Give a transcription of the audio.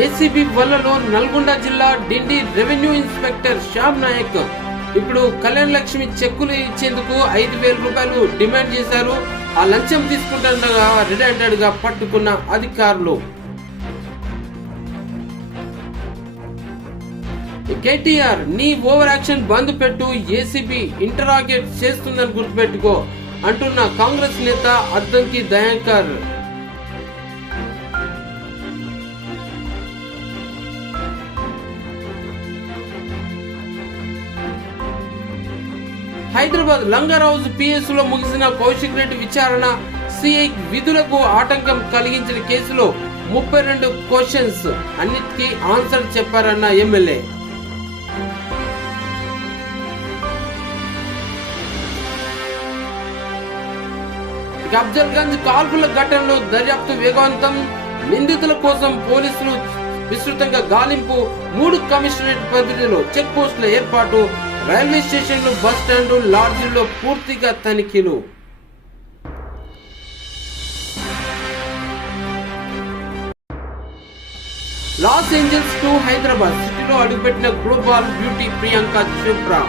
ACB వలలో నల్గొండ జిల్లా డిండి revenue inspector Shyam Naik ఇప్పుడు కళ్యాణ్ లక్ష్మి చెక్కులు ఇచ్చేందుకు 5,000 రూపాయలు డిమాండ్ చేశారు. ఆ లంచం తీసుకుంటుండగా రెడ్ హ్యాండెడ్ గా పట్టుకున్న అధికారులు. కేటీఆర్ నీ ఓవర్ యాక్షన్ బంద్ పెట్టు, ఏసీబీ ఇంటరాగేట్ చేస్తుందని గుర్తుపెట్టుకో అంటున్న కాంగ్రెస్ నేత అద్దంకి దయాంకర్. హైదరాబాద్ లంగర్ హౌస్ పిఎస్ లో ముగిసిన కౌశిక్ రెడ్డి విచారణ. సిఐ విధులకు ఆటంకం కలిగించిన కేసులో 32 క్వశ్చన్స్ అన్నిటికీ ఆన్సర్ చెప్పారన్న ఎమ్మెల్యే. అఫ్జల్గంజ్ కాల్పుల ఘటనలో దర్యాప్తు వేగవంతం. నిందితుల కోసం పోలీసులు విస్తృతంగా గాలింపు. 3 కమిషనరేట్ పరిధిలో చెక్ పోస్టుల ఏర్పాటు. రైల్వే స్టేషన్లు, బస్ స్టాండ్, లాడ్జీల్లో పూర్తిగా తనిఖీలు. లాస్ ఏంజల్స్ టు హైదరాబాద్ సిటీలో అడుగుపెట్టిన గ్లోబల్ బ్యూటీ ప్రియాంక చోప్రా.